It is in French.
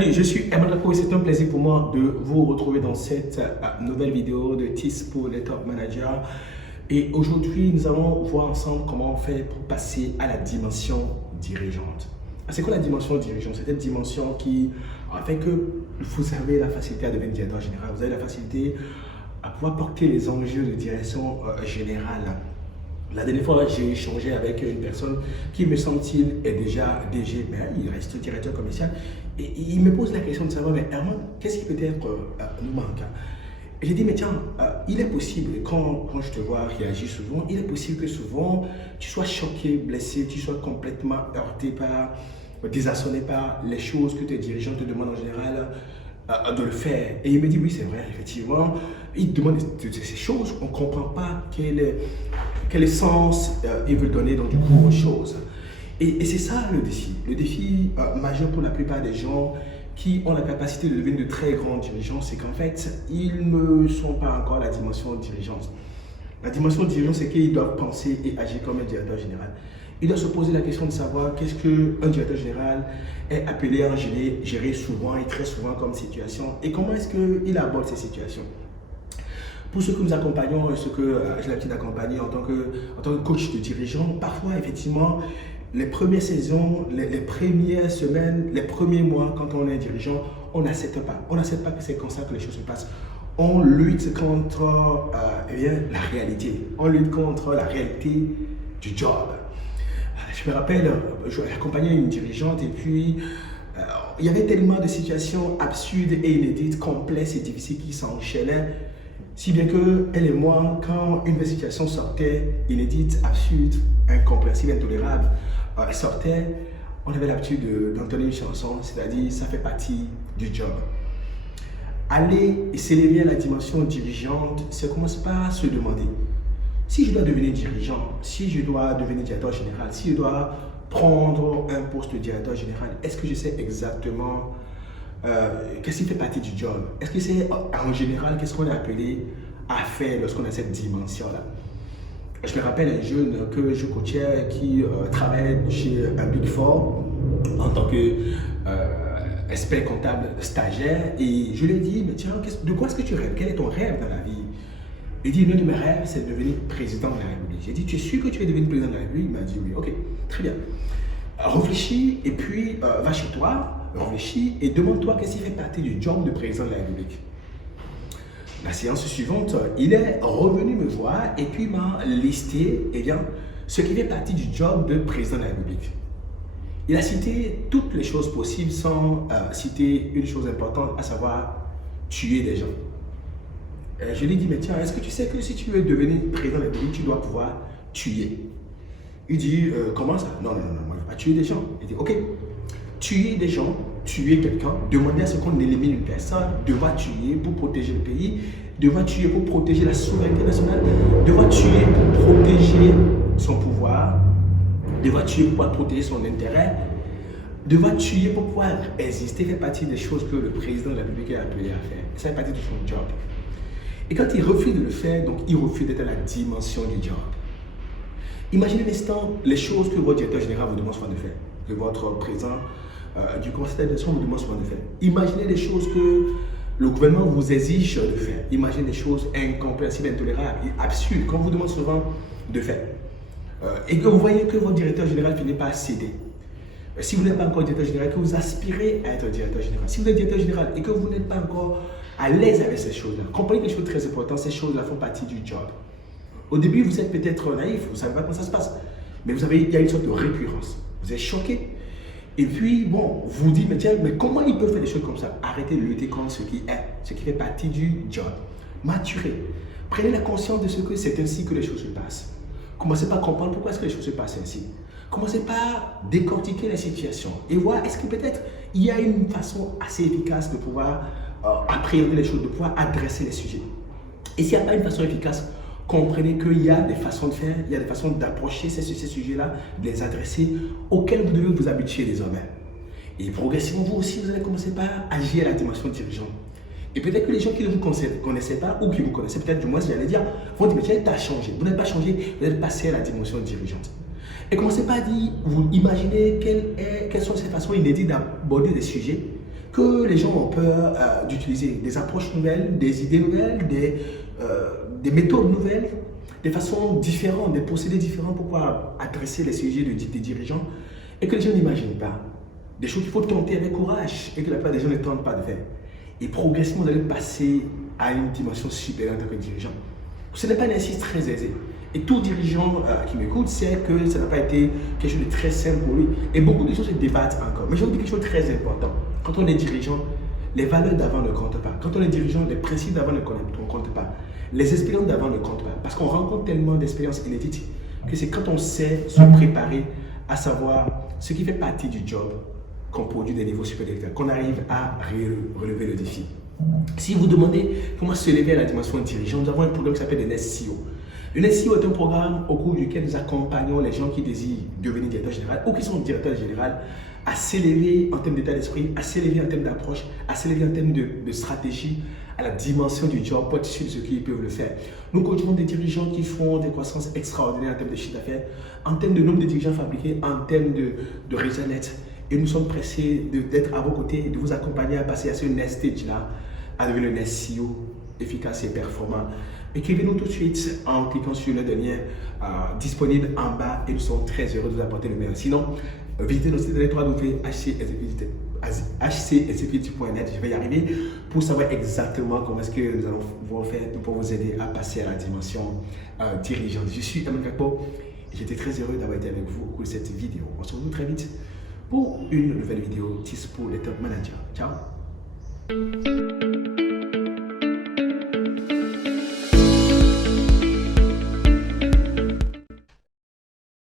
Salut, je suis Emmanuel Lapo et c'est un plaisir pour moi de vous retrouver dans cette nouvelle vidéo de Tips pour les top managers. Et aujourd'hui, nous allons voir ensemble comment on fait pour passer à la dimension dirigeante. C'est quoi la dimension dirigeante? C'est une dimension qui fait que vous avez la facilité à devenir directeur général, vous avez la facilité à pouvoir porter les enjeux de direction générale. La dernière fois, j'ai échangé avec une personne qui, me semble-t-il, est déjà DG, mais il reste directeur commercial. Et il me pose la question de savoir, mais Herman, qu'est-ce qui peut-être nous manque? Et j'ai dit, mais tiens, il est possible, quand je te vois réagir souvent, il est possible que souvent, tu sois choqué, blessé, tu sois complètement heurté par, désarçonné par les choses que tes dirigeants te demandent en général de le faire. Et il me dit, oui, c'est vrai, effectivement, il demande ces choses, on ne comprend pas quel sens il veut donner donc, du coup, aux choses. Et c'est ça le défi. Le défi majeur pour la plupart des gens qui ont la capacité de devenir de très grands dirigeants, c'est qu'en fait, ils ne sont pas encore à la dimension dirigeante. La dimension dirigeante, c'est qu'ils doivent penser et agir comme un directeur général. Ils doivent se poser la question de savoir qu'est-ce qu'un directeur général est appelé à gérer souvent et très souvent comme situation et comment est-ce qu'il aborde ces situations. Pour ceux que nous accompagnons, ceux que j'ai l'habitude d'accompagner en tant que coach de dirigeant, parfois, effectivement, les premières saisons, les premières semaines, les premiers mois, quand on est dirigeant, on n'accepte pas. On n'accepte pas que c'est comme ça que les choses se passent. On lutte contre la réalité. On lutte contre la réalité du job. Je me rappelle, j'accompagnais une dirigeante et puis il y avait tellement de situations absurdes et inédites, complexes et difficiles qui s'enchaînaient. Si bien que elle et moi, quand une situation sortait, inédite, absurde, incompréhensible, intolérable, sortait, on avait l'habitude d'entonner une chanson, c'est-à-dire ça fait partie du job. Aller et s'élever à la dimension dirigeante, ça commence par se demander, si je dois devenir dirigeant, si je dois devenir directeur général, si je dois prendre un poste de directeur général, est-ce que je sais exactement qu'est-ce qui fait partie du job? Est-ce que c'est en général qu'est-ce qu'on est appelé à faire lorsqu'on a cette dimension-là? Je me rappelle un jeune que je coachais qui travaille chez un Big Four en tant qu'expert comptable stagiaire et je lui ai dit, mais tiens, de quoi est-ce que tu rêves? Quel est ton rêve dans la vie? Il dit, l'un de mes rêves, c'est de devenir président de la République. J'ai dit, tu es sûr que tu veux devenir président de la République? Il m'a dit, oui, ok, très bien. Réfléchis et puis va chez toi, réfléchis et demande-toi qu'est-ce qui fait partie du job de président de la République. La séance suivante, il est revenu me voir et puis m'a listé ce qui fait partie du job de président de la République. Il a cité toutes les choses possibles sans citer une chose importante, à savoir tuer des gens. Je lui ai dit, mais tiens, est-ce que tu sais que si tu veux devenir président de la République, tu dois pouvoir tuer? Il dit, comment ça? Non, moi je ne vais pas tuer des gens. Il dit, ok, tuer des gens, tuer quelqu'un, demander à ce qu'on élimine une personne, devoir tuer pour protéger le pays, devoir tuer pour protéger la souveraineté nationale, devoir tuer pour protéger son pouvoir, devoir tuer pour pouvoir protéger son intérêt, devoir tuer pour pouvoir exister, fait partie des choses que le président de la République est appelé à faire. Ça fait partie de son job. Et quand il refuse de le faire, donc il refuse d'être à la dimension du job. Imaginez l'instant les choses que votre directeur général vous demande souvent de faire, que votre président du conseil d'administration vous demande souvent de faire. Imaginez les choses que le gouvernement vous exige de faire. Imaginez des choses incompréhensibles, intolérables et absurdes qu'on vous demande souvent de faire. Et que vous voyez que votre directeur général finit par céder. Si vous n'êtes pas encore directeur général, que vous aspirez à être directeur général. Si vous êtes directeur général et que vous n'êtes pas encore à l'aise avec ces choses-là, comprenez des choses très importantes, ces choses-là font partie du job. Au début, vous êtes peut-être naïf, vous ne savez pas comment ça se passe. Mais il y a une sorte de récurrence. Vous êtes choqué. Et puis, bon, vous vous dites, mais tiens, mais comment ils peuvent faire des choses comme ça? Arrêtez de lutter contre ce qui fait partie du job. Maturez. Prenez la conscience de ce que c'est ainsi que les choses se passent. Commencez par comprendre pourquoi est-ce que les choses se passent ainsi. Commencez par décortiquer la situation et voir est-ce que peut-être il y a une façon assez efficace de pouvoir appréhender les choses, de pouvoir adresser les sujets. Et s'il n'y a pas une façon efficace, comprenez qu'il y a des façons de faire, il y a des façons d'approcher ces sujets-là, de les adresser, auxquels vous devez vous habituer désormais. Et progressivement, vous aussi, vous allez commencer par agir à la dimension dirigeante. Et peut-être que les gens qui ne vous connaissaient pas, ou qui vous connaissaient peut-être du moins, j'allais dire, vont dire, mais tiens, tu as changé. Vous n'êtes pas changé, vous êtes passé à la dimension dirigeante. Et commencez pas à dire, vous imaginez quelles sont ces façons inédites d'aborder des sujets que que les gens ont peur d'utiliser des approches nouvelles, des idées nouvelles, des méthodes nouvelles, des façons différentes, des procédés différents pour pouvoir adresser les sujets des dirigeants et que les gens n'imaginent pas. Des choses qu'il faut tenter avec courage et que la plupart des gens ne tentent pas de faire. Et progressivement, vous allez passer à une dimension supérieure en tant que dirigeant. Ce n'est pas un exercice très aisé. Et tout dirigeant qui m'écoute sait que ça n'a pas été quelque chose de très simple pour lui. Et beaucoup de choses se débattent encore. Mais je vous dis quelque chose de très important. Quand on est dirigeant, les valeurs d'avant ne comptent pas. Quand on est dirigeant, les principes d'avant ne comptent pas. Les expériences d'avant ne comptent pas. Parce qu'on rencontre tellement d'expériences inédites que c'est quand on sait se préparer à savoir ce qui fait partie du job qu'on produit des niveaux supérieurs, qu'on arrive à relever le défi. Si vous demandez comment se lever à la dimension dirigeante, nous avons un programme qui s'appelle le NESCIO. Le NESCIO est un programme au cours duquel nous accompagnons les gens qui désirent devenir directeur général ou qui sont directeurs généraux à s'élever en termes d'état d'esprit, à s'élever en termes d'approche, à s'élever en termes de stratégie, à la dimension du job pour être sûr de ce qu'ils peuvent le faire. Nous coachons des dirigeants qui font des croissances extraordinaires en termes de chiffre d'affaires, en termes de nombre de dirigeants fabriqués, en termes de résultats nets. Et nous sommes pressés d'être à vos côtés et de vous accompagner à passer à ce next stage-là, à devenir le next CEO efficace et performant. Écrivez-nous tout de suite en cliquant sur le lien disponible en bas et nous serons très heureux de vous apporter le meilleur. Sinon, visitez notre site www.hcexecutive.net, je vais y arriver, pour savoir exactement comment est-ce que nous allons vous faire pour vous aider à passer à la dimension dirigeante. Je suis Emmanuel Kakpo et j'étais très heureux d'avoir été avec vous au cours de cette vidéo. On se retrouve très vite pour une nouvelle vidéo TIS pour les top managers. Ciao!